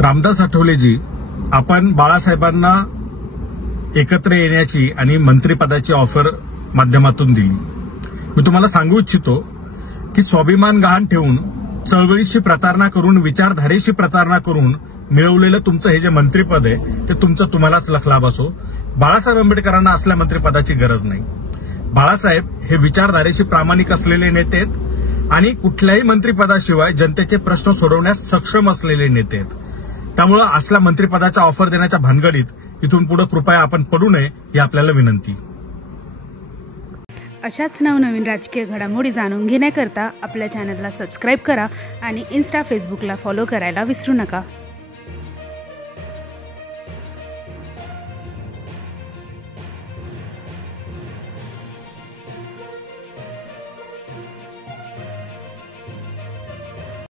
रामदास आठवलेजी, आपण बाळासाहेबांना एकत्र येण्याची आणि मंत्रिपदाची ऑफर माध्यमातून दिली। मी तुम्हाला सांगू इच्छितो की स्वाभिमान गहाण ठेवून, चळवळीशी प्रतारणा करून, विचारधारेशी प्रतारणा करून मिळवलेलं तुमचं हे जे मंत्रिपद आहे ते तुमचं तुम्हालाच लाभ असो। बाळासाहेब आंबेडकरांना असल्या मंत्रिपदाची गरज नाही। बाळासाहेब हे विचारधारेशी प्रामाणिक असलेले नेते आहेत आणि कुठल्याही मंत्रिपदाशिवाय जनतेचे प्रश्न सोडवण्यास सक्षम असलेले नेते आहेत। त्यामुळे असल्या मंत्रिपदाच्या ऑफर देण्याच्या भानगडीत इथून पुढे कृपया आपण पडू नये ही आपल्याला विनंती। अशाच नवनवीन राजकीय घडामोडी जाणून घेण्याकरता आपल्या चॅनलला सबस्क्राईब करा आणि इन्स्टा फेसबुकला फॉलो करायला विसरू नका।